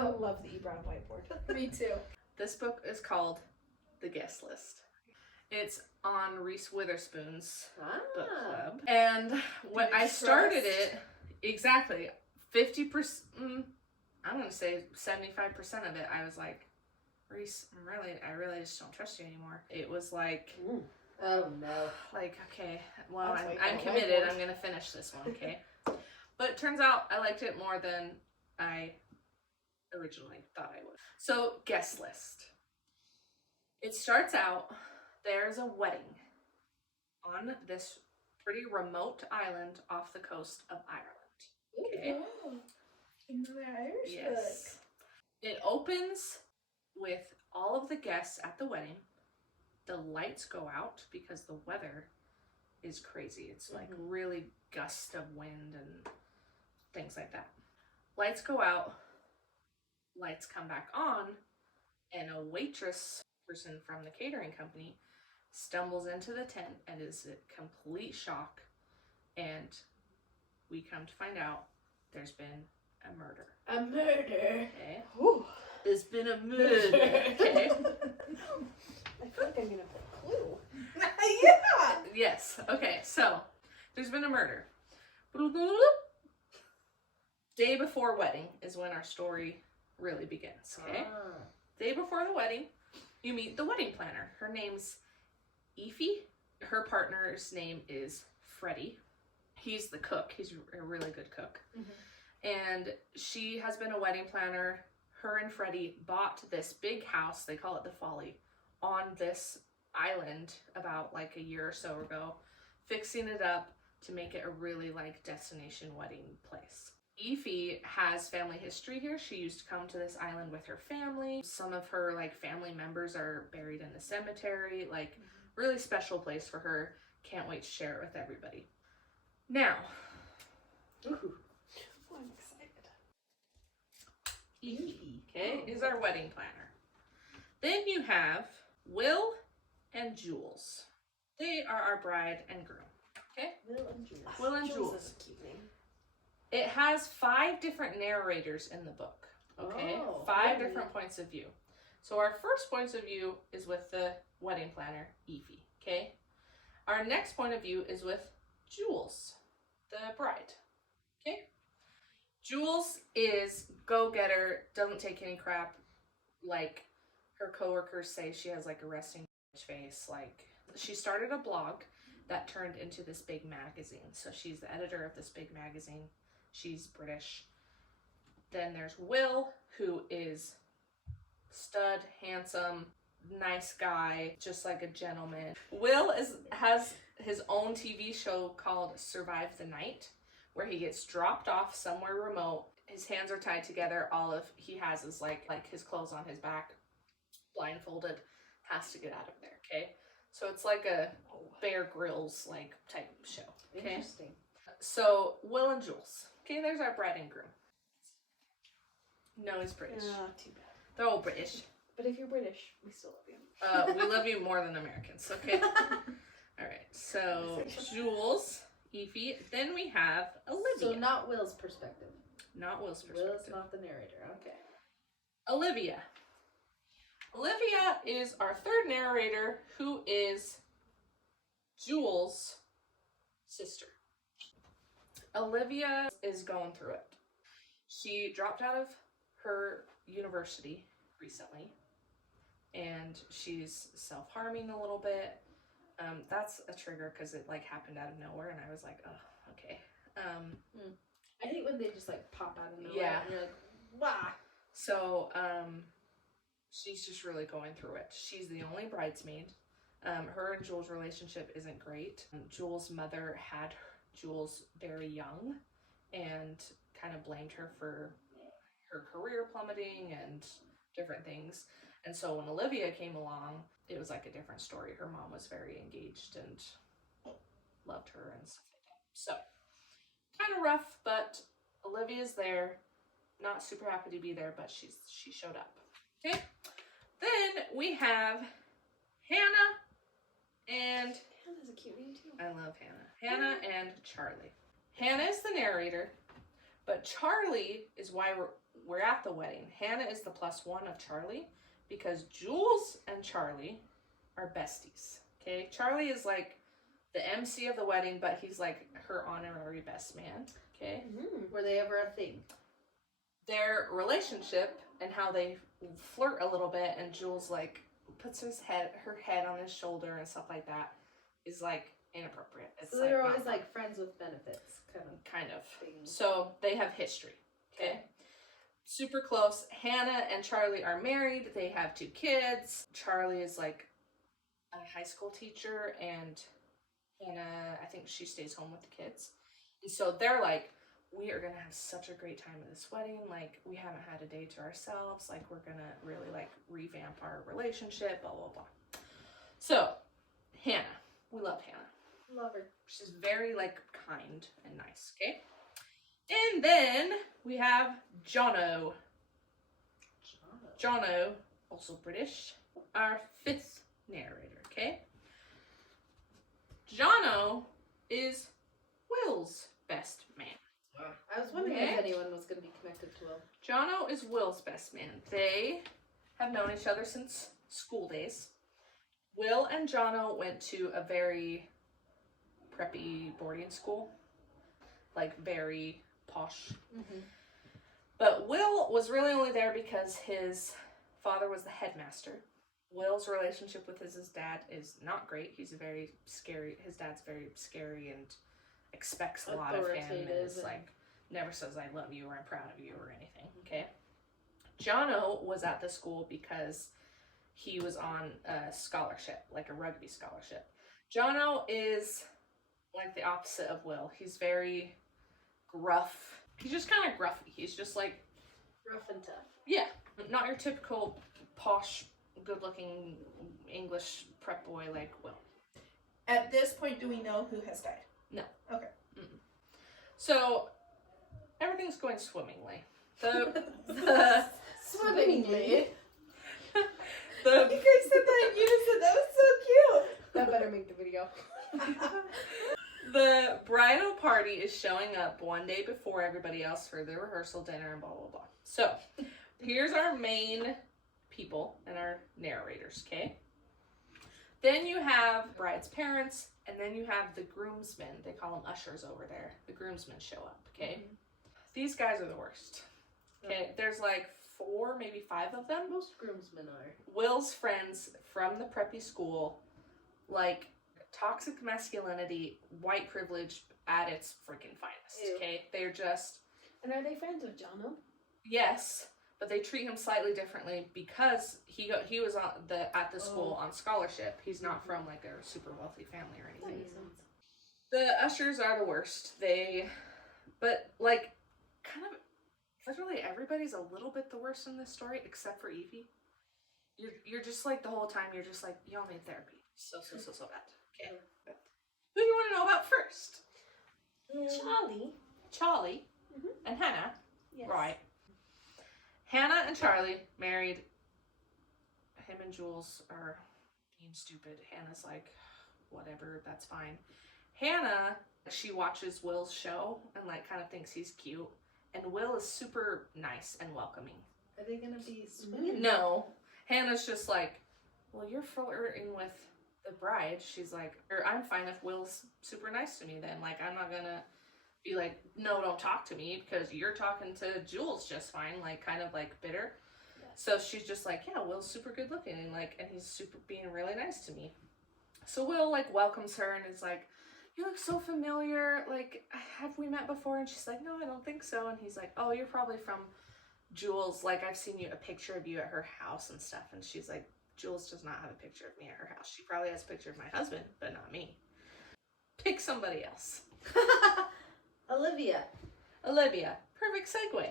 I love that you brought a whiteboard. Me too. This book is called The Guest List. It's on Reese Witherspoon's book club. And when I started it, exactly, 50%, I'm going to say 75% of it, I was like, Reese, I really just don't trust you anymore. It was like, oh no. Like, okay, well, I'm committed. I'm going to finish this one, okay? But it turns out I liked it more than I originally thought I would. So, guest list. It starts out, there's a wedding on this pretty remote island off the coast of Ireland. Okay? Oh, another Irish book. Yes. It opens with all of the guests at the wedding. The lights go out because the weather is crazy. It's like really gust of wind and things like that. Lights go out, lights come back on, and a waitress person from the catering company stumbles into the tent and is in complete shock. And we come to find out there's been a murder. A murder. Okay. Ooh. There's been a murder. Okay. I feel like I'm gonna put Clue. Yeah. Yes. Okay. So there's been a murder. Day before wedding is when our story really begins. Okay. Day before the wedding, you meet the wedding planner. Her name's Aoife. Her partner's name is Freddie. He's the cook. He's a really good cook. And she has been a wedding planner. Her and Freddie bought this big house, they call it the Foley, on this island about like a year or so ago, fixing it up to make it a really like destination wedding place. Aoife has family history here. She used to come to this island with her family. Some of her like family members are buried in the cemetery, like really special place for her. Can't wait to share it with everybody. Now, Ooh. I'm excited. Aoife, okay, is our wedding planner. Then you have Will and Jules. They are our bride and groom. Okay? Will and Jules. Will and Jules. is a cute name. It has 5 different narrators in the book. Okay? Oh, 5 different points of view. So our first point of view is with the wedding planner, Aoife. Okay? Our next point of view is with Jules, the bride. Okay? Jules is go-getter, doesn't take any crap. Like, her coworkers say she has like a resting face. Like, she started a blog that turned into this big magazine. So she's the editor of this big magazine. She's British. Then there's Will, who is stud, handsome, nice guy, just like a gentleman. Will has his own TV show called Survive the Night, where he gets dropped off somewhere remote. His hands are tied together. All of he has is like his clothes on his back, blindfolded, has to get out of there. Okay, so it's like a Bear Grylls like type show. Okay, Interesting. so Will and Jules. Okay, there's our bride and groom. No, he's British. Too bad. They're all British. But if you're British, we still love you. We love you more than Americans. Okay. All right. So Jules, Aoife. Then we have Olivia. So not Will's perspective. Not Will's perspective. Will's not the narrator. Okay. Olivia. Olivia is our third narrator, who is Jules' sister. Olivia is going through it. She dropped out of her university recently, and she's self-harming a little bit. That's a trigger because it like happened out of nowhere, and I was like, oh, okay. I hate when they just like pop out of nowhere. Yeah. And you're like, wow. So, she's just really going through it. She's the only bridesmaid. Her and Jules' relationship isn't great. Jules' mother had Jules very young and kind of blamed her for her career plummeting and different things. And so when Olivia came along, it was like a different story. Her mom was very engaged and loved her and stuff like that. So, kind of rough, but Olivia's there. Not super happy to be there, but she showed up. Okay? Then we have Hannah and... Hannah's a cute name too. I love Hannah. Hannah and Charlie. Hannah is the narrator, But Charlie is why we're at the wedding. Hannah is the +1 of Charlie because Jules and Charlie are besties. Okay, Charlie is like the MC of the wedding, but he's like her honorary best man. Okay, Were they ever a thing? their relationship and how they flirt a little bit, and Jules like puts her head on his shoulder and stuff like that, is like inappropriate. It's So they're like, always like friends with benefits, kind of. thing. So they have history. Okay. Super close. Hannah and Charlie are married. They have 2 kids. Charlie is like a high school teacher, and Hannah, I think she stays home with the kids. And so they're like, we are gonna have such a great time at this wedding. Like, we haven't had a day to ourselves. Like, we're gonna really like revamp our relationship. Blah blah blah. So, Hannah, we love Hannah. Love her. She's very like kind and nice. Okay. And then we have Jono. Jono, also British, our 5th narrator, okay? Jono is Will's best man. I was wondering Okay. if anyone was going to be connected to Will. Jono is Will's best man. They have known each other since school days. Will and Jono went to a very preppy boarding school, like very posh. But Will was really only there because his father was the headmaster. Will's relationship with his dad is not great. He's very scary. His dad's very scary and expects a lot of him, and is like never says I love you or I'm proud of you or anything. Okay. Jono was at the school because he was on a scholarship, like a rugby scholarship. Jono is like the opposite of Will. He's very gruff. He's just kind of gruffy. He's just like Rough and tough. yeah, not your typical posh, good-looking English prep boy like Will. At this point, do we know who has died? No. Okay. So everything's going swimmingly. The Swimmingly. You guys said that in unison. That was so cute. That better make the video. the bridal party is showing up one day before everybody else for the rehearsal dinner and blah blah blah. So here's our main people and our narrators. Okay. Then you have bride's parents, and then you have the groomsmen. They call them ushers over there. The groomsmen show up. Okay. These guys are the worst. Okay, there's like 4, maybe 5 of them. Most groomsmen are. Will's friends from the preppy school, like toxic masculinity, white privilege at its freaking finest. Ew. Okay, they're just And are they friends of Jono? yes, but they treat him slightly differently because he was at the school on scholarship. He's not from like a super wealthy family or That anything. makes sense. The ushers are the worst. But like, kind of, literally everybody's a little bit the worst in this story except for Evie. You're just like the whole time. You're just like, y'all need therapy. So bad. Okay. Who do you want to know about first? Charlie and Hannah. Yes. Right. Hannah and Charlie married. Him and Jules are being stupid. Hannah's like, whatever, that's fine. Hannah, she watches Will's show and like kind of thinks he's cute. And Will is super nice and welcoming. Are they gonna be swinging? No. Hannah's just like, well, you're flirting with the bride. She's like, or I'm fine if Will's super nice to me then. Like, I'm not gonna be like, no, don't talk to me because you're talking to Jules just fine. Like, kind of like bitter. Yeah. So she's just like, yeah, Will's super good looking and like, and he's super being really nice to me. So Will like welcomes her and is like, you look so familiar. Like, have we met before? And she's like, no, I don't think so. And he's like, oh, you're probably from Jules. Like, I've seen a picture of you at her house and stuff. And she's like, Jules does not have a picture of me at her house. She probably has a picture of my husband, but not me. Pick somebody else. Olivia. Perfect segue.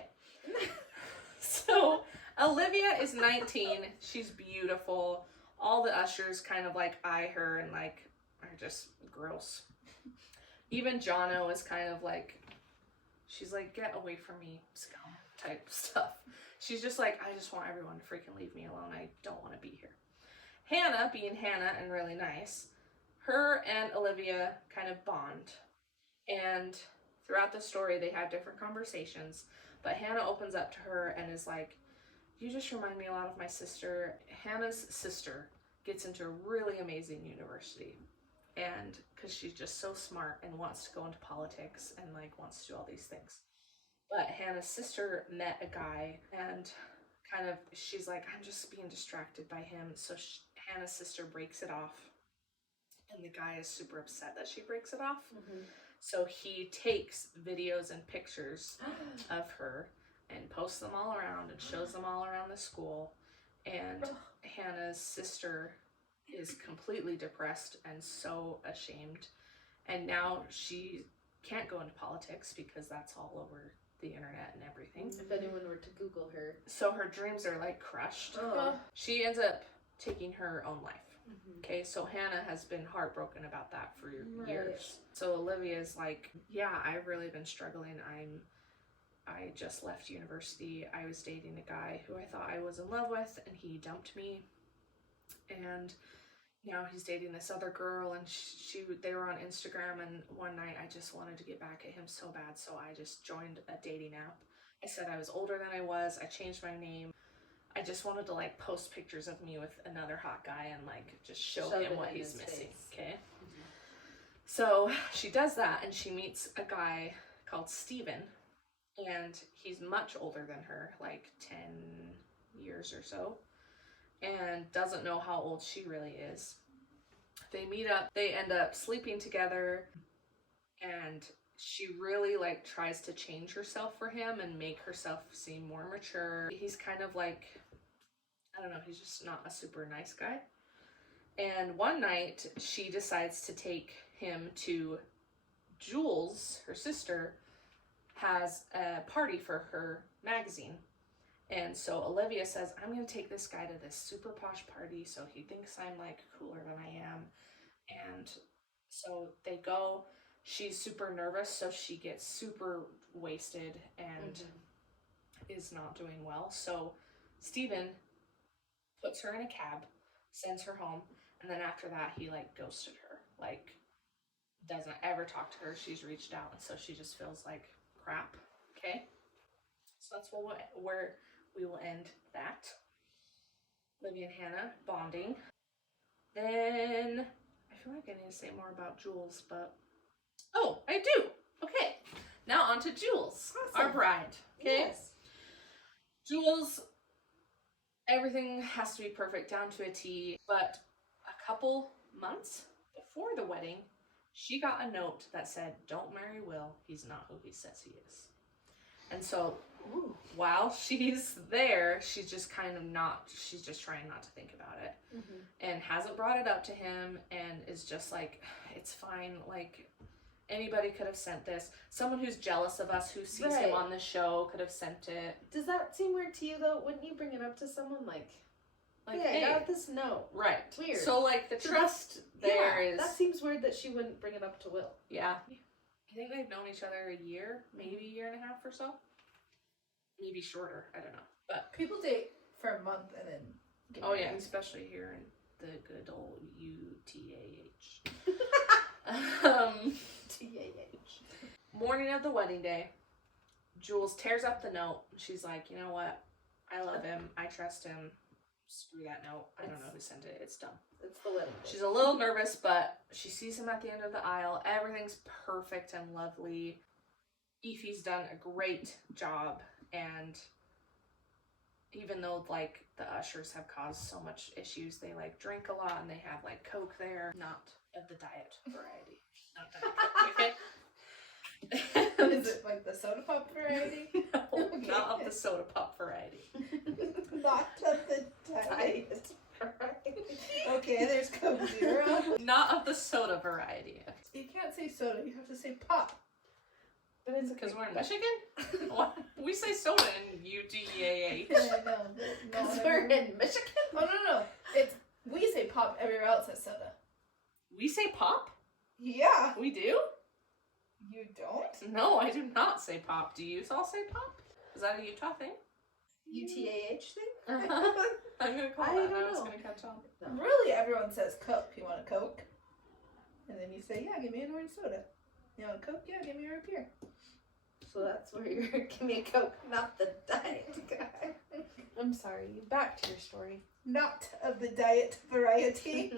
So, Olivia is 19. She's beautiful. All the ushers kind of like eye her and like are just gross. Even Jono is kind of like, she's like, get away from me, scum type stuff. She's just like, I just want everyone to freaking leave me alone. I don't want to be here. Hannah, being Hannah and really nice, her and Olivia kind of bond. And throughout the story, they have different conversations, but Hannah opens up to her and is like, you just remind me a lot of my sister. Hannah's sister gets into a really amazing university, and because she's just so smart and wants to go into politics and like wants to do all these things. But Hannah's sister met a guy, and kind of she's like, I'm just being distracted by him. So Hannah's sister breaks it off, and the guy is super upset that she breaks it off. So he takes videos and pictures of her and posts them all around and shows them all around the school. And Hannah's sister is completely depressed and so ashamed. And now she can't go into politics because that's all over the internet and everything. If anyone were to Google her. So her dreams are like crushed. She ends up taking her own life. Okay, so Hannah has been heartbroken about that for years. So Olivia's like, yeah, I've really been struggling. I just left university. I was dating a guy who I thought I was in love with, and he dumped me. And now he's dating this other girl, and they were on Instagram, and one night I just wanted to get back at him so bad, so I just joined a dating app. I said I was older than I was. I changed my name. I just wanted to like post pictures of me with another hot guy and like just show him what he's missing. Okay. So she does that, and she meets a guy called Steven, and he's much older than her, like 10 years or so, and doesn't know how old she really is. They meet up, they end up sleeping together, and she really like tries to change herself for him and make herself seem more mature. He's kind of like, I don't know, he's just not a super nice guy. And one night she decides to take him to Jules, her sister, has a party for her magazine. And so Olivia says, I'm going to take this guy to this super posh party so he thinks I'm like cooler than I am. And so they go. She's super nervous, so she gets super wasted and is not doing well. So Steven puts her in a cab, sends her home, and then after that he like ghosted her. Like doesn't ever talk to her. She's reached out, and so she just feels like crap. Okay? So that's where we will end that. Olivia and Hannah bonding. Then I feel like I need to say more about Jules, but oh, I do. Okay. Now on to Jules, our bride. Okay. Yes. Jules, everything has to be perfect down to a T, but a couple months before the wedding, she got a note that said, don't marry Will, he's not who he says he is. And so while she's there, she's just kind of she's just trying not to think about it, and hasn't brought it up to him, and is just like, it's fine, like anybody could have sent this. Someone who's jealous of us, who sees him on the show, could have sent it. Does that seem weird to you though? Wouldn't you bring it up to someone like hey, I got this note? Right. Weird. So like the trust there is. That seems weird that she wouldn't bring it up to Will. Yeah. I think they've known each other a year, maybe a year and a half or so. Maybe shorter, I don't know. But people date for a month and then get married. yeah, especially here in the good old UTAH. TAH. Morning of the wedding day, Jules tears up the note. She's like, you know what? I love him. I trust him. Screw that note. I don't know who sent it. It's dumb. It's the wedding day. She's a little nervous, but she sees him at the end of the aisle. Everything's perfect and lovely. Ife's done a great job, and even though like the ushers have caused so much issues, they like drink a lot and they have like Coke there, not of the diet variety. Not Diet Coke, okay? Is it like the soda pop variety? No, not of the soda pop variety. Not of the diet variety. Okay, there's Coke Zero. Not of the soda variety. You can't say soda, you have to say pop. But it's Because we're in Michigan? What? We say soda in UDAH. Yeah, I know. because we're in Michigan. Oh, no. We say pop, everywhere else says soda. We say pop? Yeah. We do? You don't? No, I do not say pop. Do you all say pop? Is that a Utah thing? UTAH thing? I'm going to call I that. don't Now it's know. going to catch on. Really, everyone says Coke. You want a Coke? And then you say, yeah, give me an orange soda. You want a Coke? Yeah, give me a root beer. So that's where you're give me a Coke, not the diet guy. I'm sorry. Back to your story. Not of the diet variety.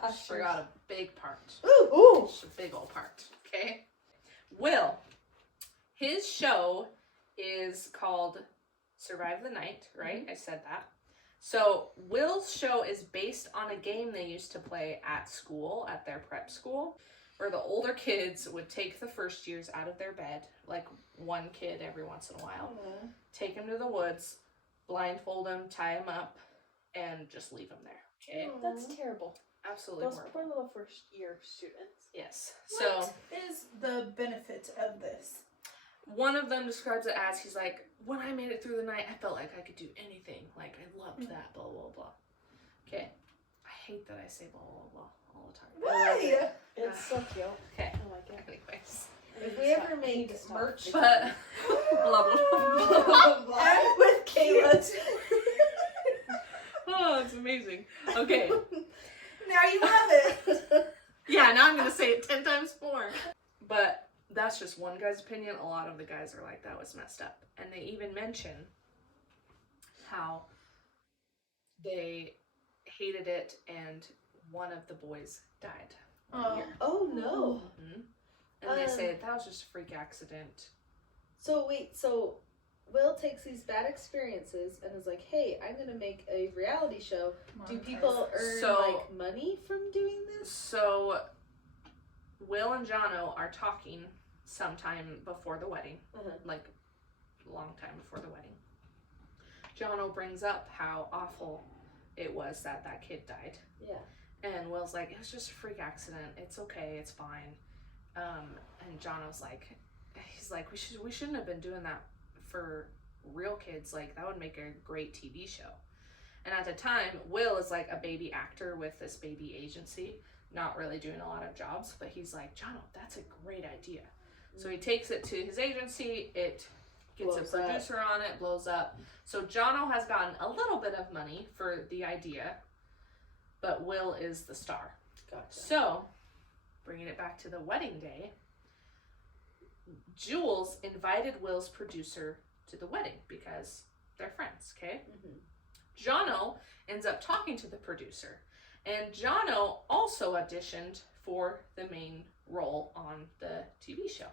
I forgot a big part. Ooh! Just a big old part. Okay. Will. His show is called Survive the Night, right? I said that. So Will's show is based on a game they used to play at school, at their prep school, where the older kids would take the first years out of their bed, like one kid every once in a while, take them to the woods, blindfold them, tie them up, and just leave them there. Okay? That's terrible. Absolutely Those horrible. poor little first year students. Yes. What So is the benefit of this? one of them describes it as, he's like, when I made it through the night, I felt like I could do anything. Like, I loved that, blah, blah, blah. Okay. I hate that I say blah, blah, blah all the time. Why? It's so cute. Okay. I like it. Anyways. If we ever make merch But, blah, blah, blah. I'm with Kayla. Oh, it's amazing. Okay. Now you love it. Yeah, now I'm going to say it 10 times more. But that's just one guy's opinion. A lot of the guys are like, that was messed up. And they even mention how they hated it and one of the boys died. Oh. Oh no. And they say that was just a freak accident. So wait, so Will takes these bad experiences and is like, hey, I'm gonna make a reality show. Do people earn like money from doing this? So Will and Jono are talking sometime before the wedding, like a long time before the wedding. Jono brings up how awful it was that that kid died. Yeah. And Will's like, it was just a freak accident. It's okay. It's fine. And Jono's like, he's like, we shouldn't have been doing that for real kids. Like, that would make a great TV show. And at the time, Will is like a baby actor with this baby agency, not really doing a lot of jobs, but he's like, Jono, that's a great idea. So he takes it to his agency, it gets Blows a producer on it, blows up. So Jono has gotten a little bit of money for the idea, but Will is the star. Gotcha. So, bringing it back to the wedding day, Jules invited Will's producer to the wedding because they're friends, okay? Jono ends up talking to the producer, and Jono also auditioned for the main role on the TV show.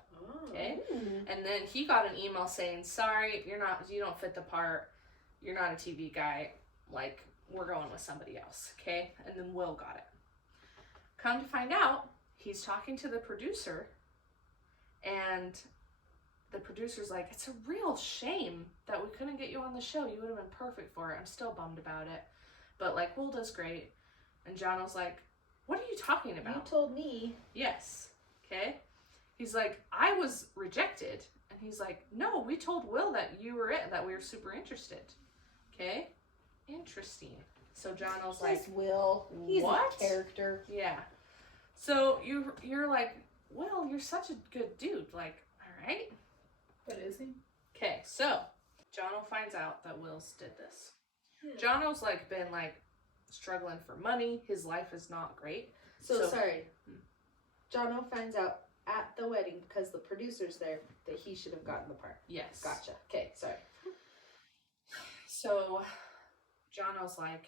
Okay? And then he got an email saying, sorry, you don't fit the part, you're not a TV guy, like, we're going with somebody else, okay? And then Will got it. Come to find out, he's talking to the producer, and the producer's like, it's a real shame that we couldn't get you on the show. You would have been perfect for it. I'm still bummed about it. But, like, Will does great. And Jono's like, what are you talking about? You told me. Yes. Okay? He's like, I was rejected. And he's like, no, we told Will that you were it, that we were super interested. Okay? Interesting. So Jono's like, Will. He's what? a character. Yeah. So you're like, Will, you're such a good dude. Like, all right. But is he? Okay, so Jono finds out that Will's did this. Jono's like been like struggling for money. His life is not great. So sorry. Jono finds out at the wedding because the producer's there that he should have gotten the part. Yes. Gotcha. Okay, sorry. So Jono's like,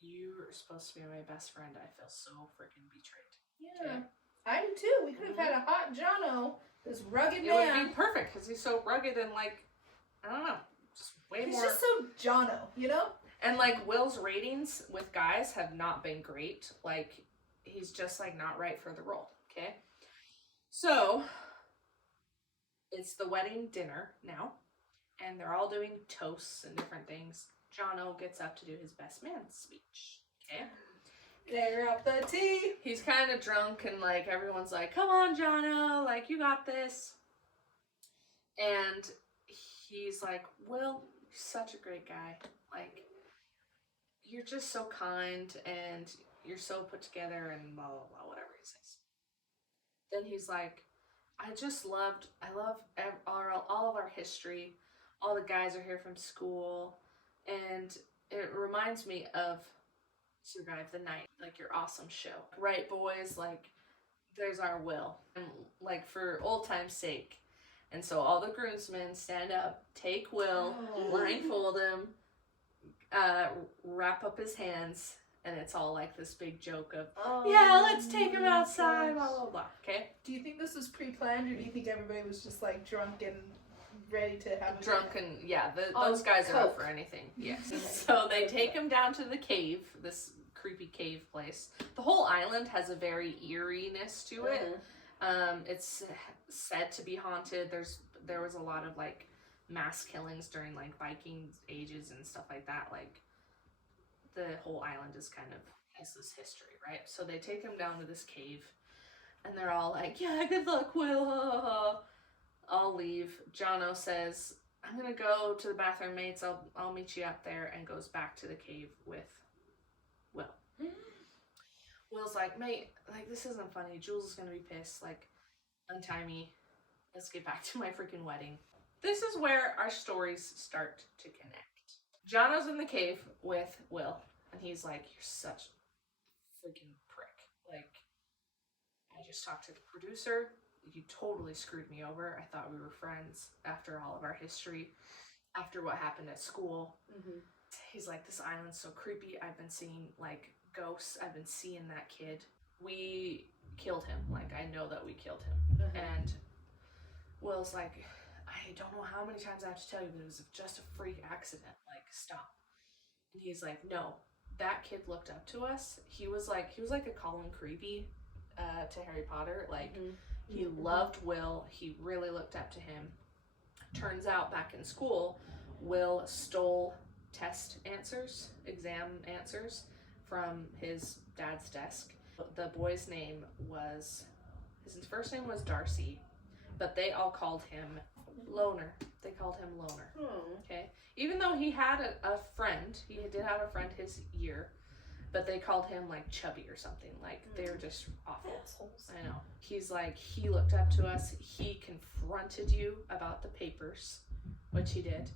you were supposed to be my best friend. I feel so freaking betrayed. Yeah. Okay. I do too. We could have had a hot Jono, this rugged It man. would be perfect because he's so rugged and like, I don't know, just way He's more. just so Jono, you know? And like Will's ratings with guys have not been great. Like he's just like not right for the role. Okay. So it's the wedding dinner now, and they're all doing toasts and different things. Jono gets up to do his best man speech. Okay. Clear up the tea. He's kind of drunk and like everyone's like, come on, Jono, like you got this. And he's like, Will, you're such a great guy. Like, you're just so kind and you're so put together and blah, blah, blah, whatever he says. Then he's like, I love all of our history. All the guys are here from school. And it reminds me of Survive the Night, like your awesome show. Right, boys, like, there's our Will, and like for old time's sake. And so all the groomsmen stand up, take Will, blindfold him, wrap up his hands, and it's all like this big joke of, yeah, let's take him outside, blah, blah, blah. Okay? Do you think this was pre-planned, or do you think everybody was just like drunk and ready to have a Drunk and, yeah, those guys are up for anything. Yes. So they take him down to the cave, this creepy cave place. The whole island has a very eeriness to it. It's said to be haunted. There was a lot of like mass killings during like Viking ages and stuff like that. Like the whole island is kind of has this history, right? So they take him down to this cave, and they're all like, "Yeah, good luck, Will." I'll leave. Jono says, "I'm gonna go to the bathroom, mates. I'll meet you up there," and goes back to the cave with Will. Will's like, "Mate, like this isn't funny. Jules is gonna be pissed. Like, untie me. Let's get back to my freaking wedding." This is where our stories start to connect. Jono's in the cave with Will, and he's like, "You're such a freaking prick. Like, I just talked to the producer. You totally screwed me over. I thought we were friends after all of our history, after what happened at school." He's like, "This island's so creepy. I've been seeing like ghosts. I've been seeing that kid. We killed him. Like, I know that we killed him." And Will's like, "I don't know how many times I have to tell you, but it was just a freak accident. Like, stop." And he's like, "No, that kid looked up to us. He was like a Colin Creevy to Harry Potter. Like, he loved Will. He really looked up to him. Turns out back in school, Will stole test answers, exam answers from his dad's desk. The boy's name was, his first name was Darcy, but they all called him Loner. They called him Loner. Okay? Even though he had a friend, he did have a friend his year, but they called him like Chubby or something. Like, they were just awful. Assholes. I know. He's like, he looked up to us. He confronted you about the papers, which he did.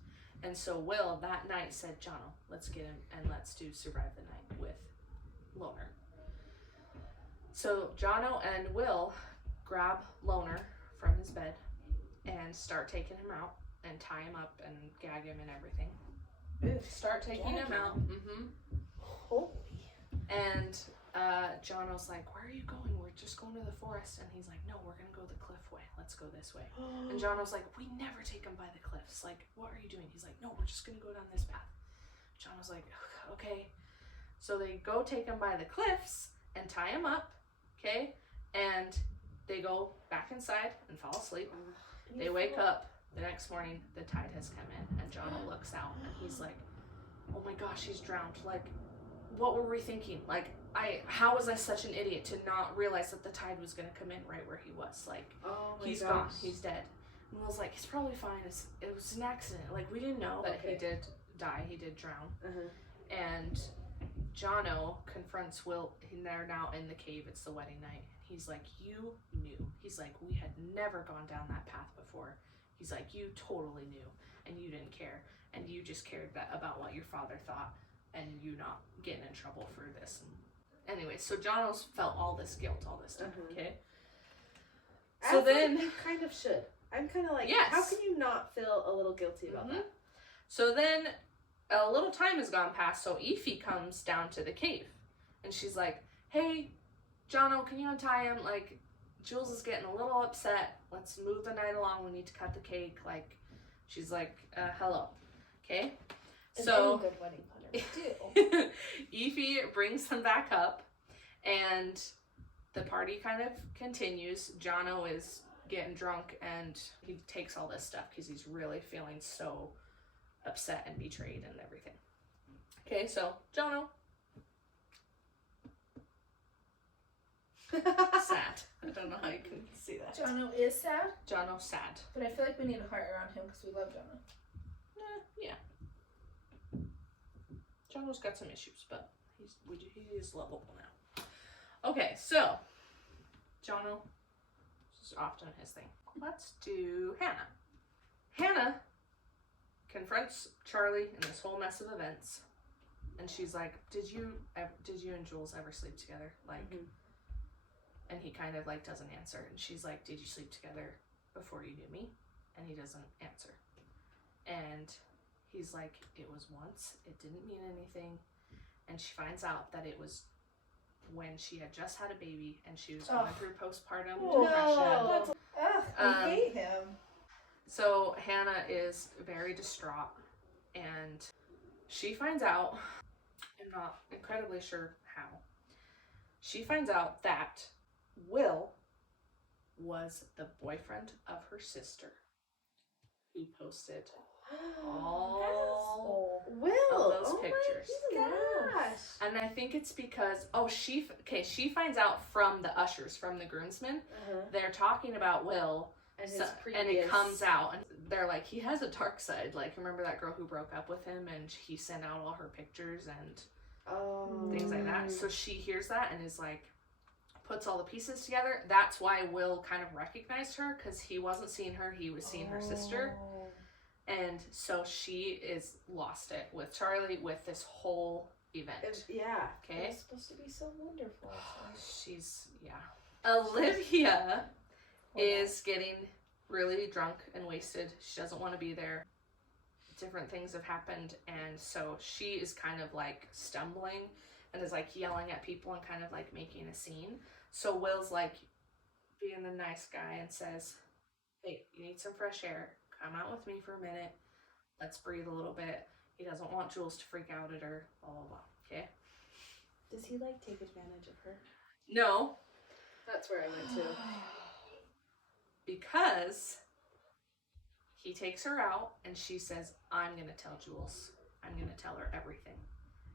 And so Will that night said, "Jono, let's get him and let's do Survive the Night with Loner." So Jono and Will grab Loner from his bed and start taking him out and tie him up and gag him and everything. Start taking him out. Holy. And Jono's like, "Where are you going? We're just going to the forest." And he's like, "No, we're gonna go the cliff way. Let's go this way." And Jono's like, "We never take him by the cliffs. Like, what are you doing?" He's like, "No, we're just gonna go down this path." Jono's like, "Okay." So they go take him by the cliffs and tie him up, okay? And they go back inside and fall asleep. They wake up the next morning, the tide has come in, and Jono looks out and he's like, "Oh my gosh, he's drowned. Like, what were we thinking? Like, how was I such an idiot to not realize that the tide was gonna come in right where he was? Like, he's gone. He's dead." And Will's like, "He's probably fine. It was an accident. Like, we didn't know that he did die. He did drown." And Jono confronts Will. They're now in the cave. It's the wedding night. He's like, "You knew." He's like, "We had never gone down that path before." He's like, "You totally knew, and you didn't care, and you just cared about what your father thought, and you not getting in trouble for this." And anyway, so Jono's felt all this guilt, all this stuff, okay? So then... You kind of should. I'm kind of like, yes. How can you not feel a little guilty about that? So then a little time has gone past, so Ify comes down to the cave, and she's like, "Hey, Jono, can you untie him? Like, Jules is getting a little upset. Let's move the night along. We need to cut the cake." Like, she's like, "Hello." Okay? So good wedding planner. Ify brings them back up, and the party kind of continues. Jono is getting drunk, and he takes all this stuff because he's really feeling so upset and betrayed and everything. Okay, so Jono. Sad. I don't know how you can see that. Jono is sad, Jono's sad. but I feel like we need a heart around him because we love Jono. Yeah. Jono's got some issues, but he is lovable now. Okay, so Jono is off doing his thing. Let's do Hannah. Hannah confronts Charlie in this whole mess of events, and she's like, "Did you and Jules ever sleep together? Like, And he kind of like doesn't answer. And she's like, did you sleep together before you knew me? And he doesn't answer. And he's like, it was once. It didn't mean anything. And she finds out that it was when she had just had a baby and she was going through postpartum depression. I hate him. So Hannah is very distraught, and she finds out, I'm not incredibly sure how, she finds out that Will was the boyfriend of her sister who posted all of those pictures. Gosh. And I think it's because, she finds out from the ushers, from the groomsmen, they're talking about Will. And it comes out, and they're like, he has a dark side. Like, remember that girl who broke up with him, and he sent out all her pictures and things like that. So she hears that and is like, puts all the pieces together. That's why Will kind of recognized her, because he wasn't seeing her, he was seeing her sister. And so she is lost it with Charlie with this whole event. Okay. It's supposed to be so wonderful. Olivia is getting really drunk and wasted. She doesn't want to be there. Different things have happened, and so she is kind of like stumbling and is like yelling at people and kind of like making a scene. So Will's like being the nice guy and says, hey, you need some fresh air. Come out with me for a minute. Let's breathe a little bit. He doesn't want Jules to freak out at her. Blah, blah, blah. Okay? Does he like take advantage of her? No. That's where I went to. Because he takes her out and she says, I'm going to tell Jules. I'm going to tell her everything.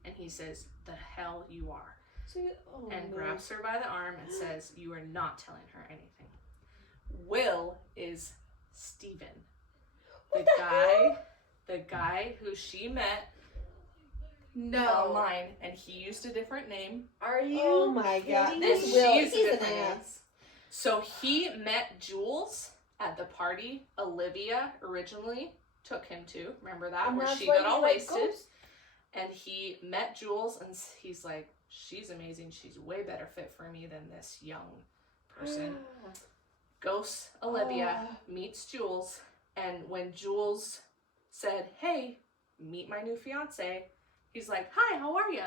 And he says, the hell you are. And grabs her by the arm and says, you are not telling her anything. Will is Steven. The guy who she met online, and he used a different name. Are you? Oh my god. This Will, he's an ass. So he met Jules at the party Olivia originally took him to. Remember that? Where she got all wasted. And he met Jules, and he's like, she's amazing. She's way better fit for me than this young person. Ghosts Olivia, meets Jules, and when Jules said, hey, meet my new fiance, he's like, hi, how are ya?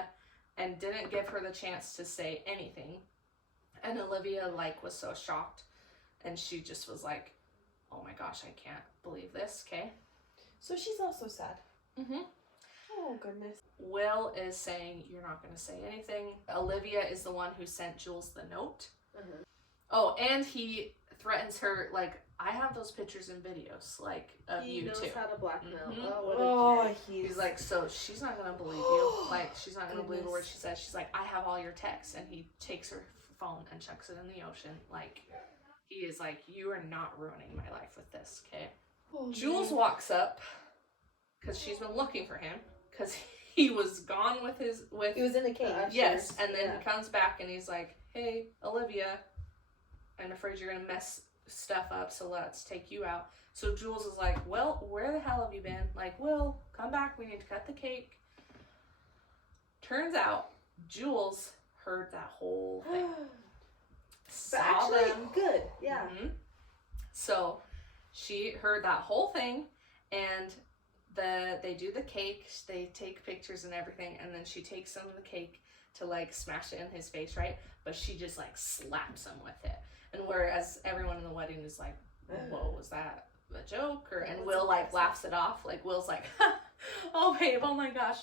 And didn't give her the chance to say anything. And Olivia like was so shocked, and she just was like, oh my gosh, I can't believe this. Okay. So she's also sad. Mm-hmm. Oh goodness. Will is saying, you're not going to say anything. Olivia is the one who sent Jules the note. Oh, and he threatens her, like, I have those pictures and videos, like, of you too. He knows how to blackmail. Oh, he's like, so she's not going to believe you. Like, she's not going to believe the word she says. She's like, I have all your texts. And he takes her phone and chucks it in the ocean. Like, he is like, you are not ruining my life with this, okay? Jules walks up, because she's been looking for him, because he was gone with he was in a cage. Yes, and then he comes back and he's like, hey, Olivia, I'm afraid you're going to mess stuff up, so let's take you out. So Jules is like, well, where the hell have you been? Like, Will, come back, we need to cut the cake. Turns out, Jules heard that whole thing. But actually, good, yeah. So she heard that whole thing, and they do the cake, they take pictures and everything, and then she takes some of the cake to like smash it in his face, right? But she just like slaps him with it. And whereas everyone in the wedding is like, whoa, was that a joke? And Will like laughs it off. Like Will's like, oh babe, oh my gosh,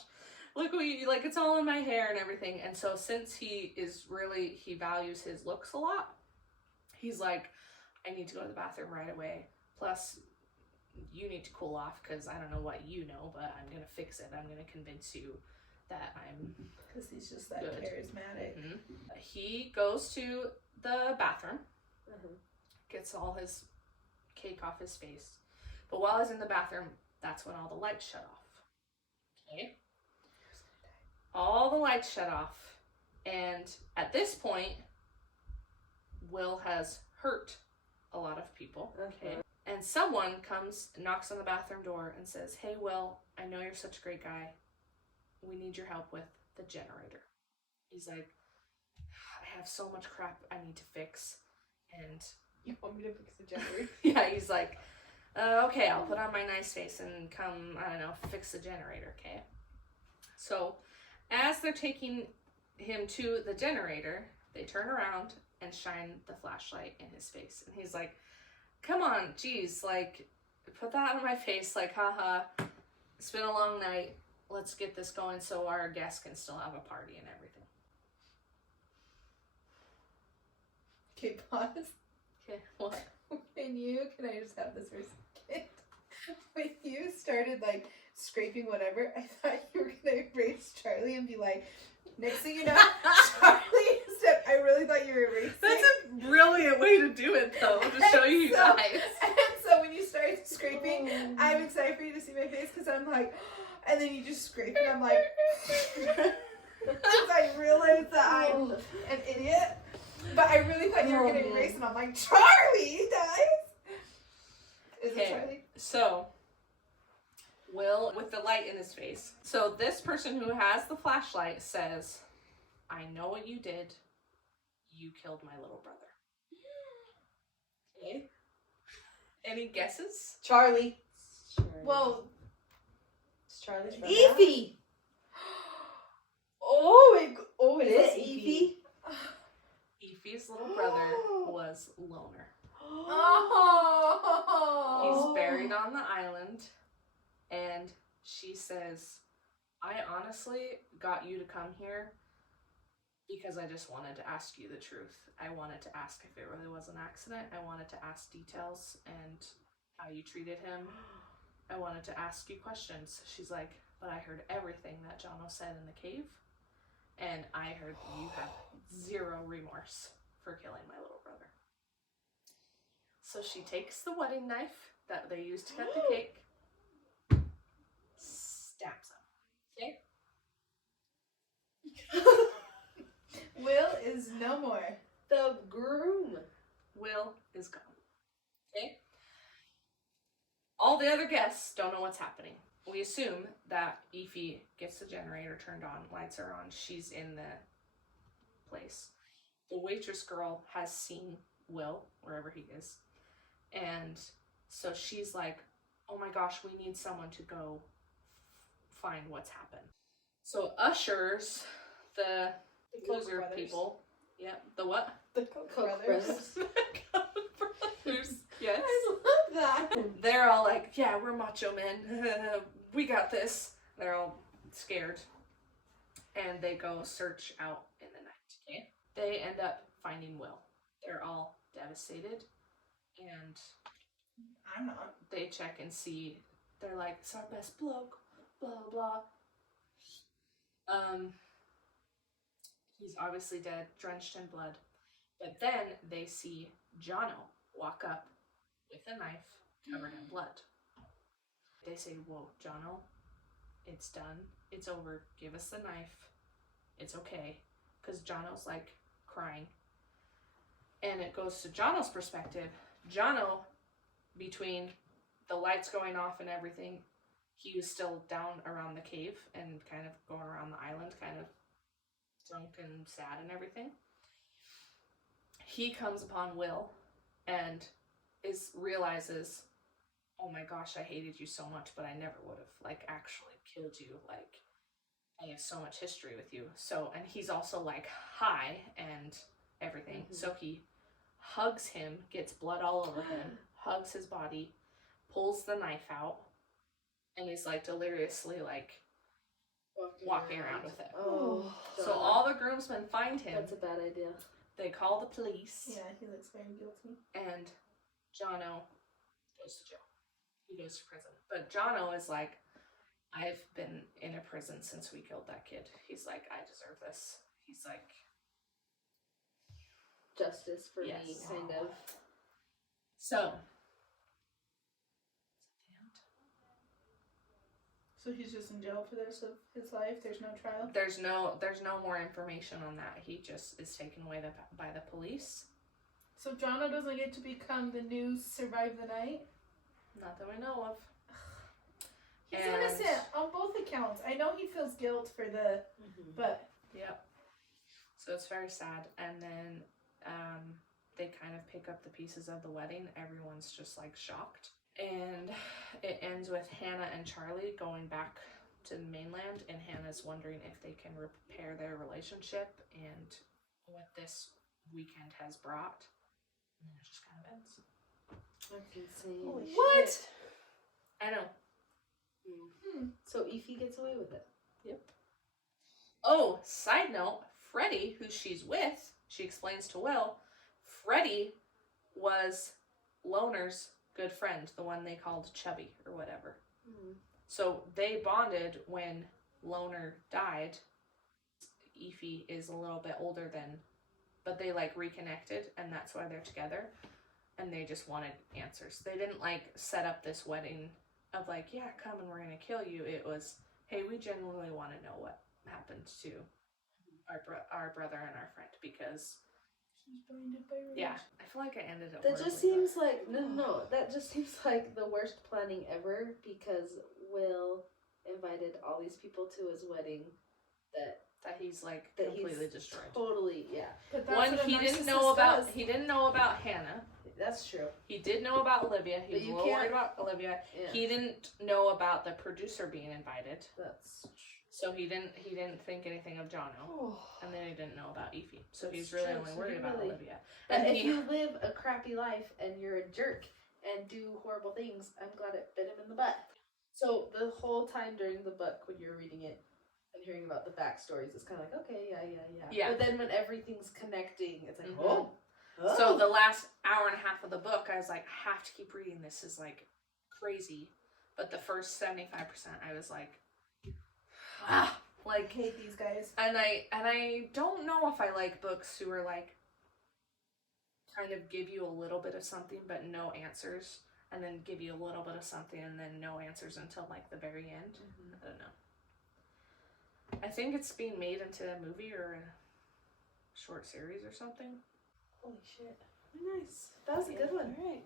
look what you, like, it's all in my hair and everything. And so since he values his looks a lot, he's like, I need to go to the bathroom right away. Plus, you need to cool off because I don't know what you know, but I'm going to fix it. I'm going to convince you that I'm Because he's just that good. charismatic. He goes to the bathroom, gets all his cake off his face. But while he's in the bathroom, that's when all the lights shut off. Okay? All the lights shut off. And at this point, Will has hurt a lot of people. Okay? And someone comes, knocks on the bathroom door and says, hey, Will, I know you're such a great guy. We need your help with the generator. He's like, I have so much crap I need to fix. And You want me to fix the generator? yeah, he's like, okay, I'll put on my nice face and come, I don't know, fix the generator, okay? So as they're taking him to the generator, they turn around and shine the flashlight in his face. And he's like, come on, geez, like, put that on my face, like, haha, it's been a long night. Let's get this going so our guests can still have a party and everything. Okay, pause. Okay, what? Can I just have this for a second? When you started, like, scraping whatever, I thought you were going to erase Charlie and be like, next thing you know, Charlie said, I really thought you were erasing. That's a brilliant way to do it, though, to show you guys. And so when you started scraping, I'm excited for you to see my face because I'm like, and then you just scrape and I'm like, because I realized that I'm an idiot. But I really thought you were going to erase, and I'm like, Charlie, guys! Is it Charlie? So, Will, with the light in his face. So this person who has the flashlight says, I know what you did. You killed my little brother. Okay. Any guesses? Charlie. Well, It's Charlie's brother. Evie! It is Evie. Evie's little brother was Loner. oh! He's buried on the island, and she says, I honestly got you to come here because I just wanted to ask you the truth. I wanted to ask if it really was an accident. I wanted to ask details and how you treated him. I wanted to ask you questions. She's like, but I heard everything that Jono said in the cave, and I heard that you have zero remorse for killing my little brother. So she takes the wedding knife that they used to cut the cake, stabs him. Okay? Will is no more. The groom. Will is gone. Okay? All the other guests don't know what's happening. We assume that Ify gets the generator turned on, lights are on, she's in the place. The waitress girl has seen Will, wherever he is, and so she's like, oh my gosh, we need someone to go find what's happened. So ushers, the loser Brothers. people, the what? The Koch Brothers. brothers. Brothers, yes. I love that. They're all like, yeah, we're macho men. We got this. They're all scared. And they go search out in the night. Okay? They end up finding Will. They're all devastated. And I'm not. they check and see. They're like, it's our best bloke. Blah, blah. He's obviously dead, drenched in blood. But then they see Jono walk up with a knife covered in blood. They say, whoa, Jono, it's done. It's over. Give us the knife. It's okay. Because Jono's like crying. And it goes to Jono's perspective. Jono, between the lights going off and everything, he was still down around the cave and kind of going around the island, kind of drunk and sad and everything. He comes upon Will and realizes, oh my gosh, I hated you so much, but I never would have, like, actually killed you. Like, I have so much history with you. So, and he's also, like, high and everything. Mm-hmm. So he hugs him, gets blood all over him, hugs his body, pulls the knife out, and he's, like, deliriously, like, walking around with it. Oh, so all the groomsmen find him. That's a bad idea. They call the police. Yeah, he looks very guilty. And Jono goes to jail. He goes to prison. But Jono is like, I've been in a prison since we killed that kid. He's like, I deserve this. He's like, justice for yes. me, kind of. So. So he's just in jail for the rest of his life? There's no trial? There's no more information on that. He just is taken away by the police. So Jono doesn't get to become the new survive the night? Not that we know of. He's innocent on both accounts. I know he feels guilt for the, but... Yep. So it's very sad. And then they kind of pick up the pieces of the wedding. Everyone's just like shocked. And it ends with Hannah and Charlie going back to the mainland, and Hannah's wondering if they can repair their relationship and what this weekend has brought. And then it just kind of ends. That's insane. Holy What? shit. I know. So Ify gets away with it. Yep. Oh, side note, Freddie, who she's with, she explains to Will, Freddie was Loner's good friend, the one they called Chubby or whatever. So they bonded when Loner died. Ify is a little bit older than, but they like reconnected, and that's why they're together. And they just wanted answers. They didn't like set up this wedding of like, yeah, come and we're gonna kill you. It was, hey, we genuinely want to know what happened to our brother and our friend, because She's blinded by rage. yeah, I feel like I ended it. That just seems like no. That just seems like the worst planning ever, because Will invited all these people to his wedding that he's like that completely he's destroyed. Totally, yeah. But that's One, what a he didn't narcissist know about. does. He didn't know about Hannah. That's true. He did know about Olivia. He But was a you little worried can't- about Olivia. Yeah. He didn't know about the producer being invited, That's so he didn't think anything of Jono. oh. And then he didn't know about Ify, so That's he's really true. only So worried he about really- Olivia. But And if he, you live a crappy life and you're a jerk and do horrible things, I'm glad it bit him in the butt. So the whole time during the book, when you're reading it and hearing about the backstories, it's kind of like, okay, yeah. Yeah. But then when everything's connecting, it's like, Mhm. oh. So the last hour and a half of the book, I was like, I have to keep reading. This is like crazy. But the first 75%, I was like, I like, hate these guys. and I don't know if I like books who are like kind of give you a little bit of something but no answers, and then give you a little bit of something and then no answers until like the very end. I don't know. I think it's being made into a movie or a short series or something. Holy shit. Nice. That was a good one. All right.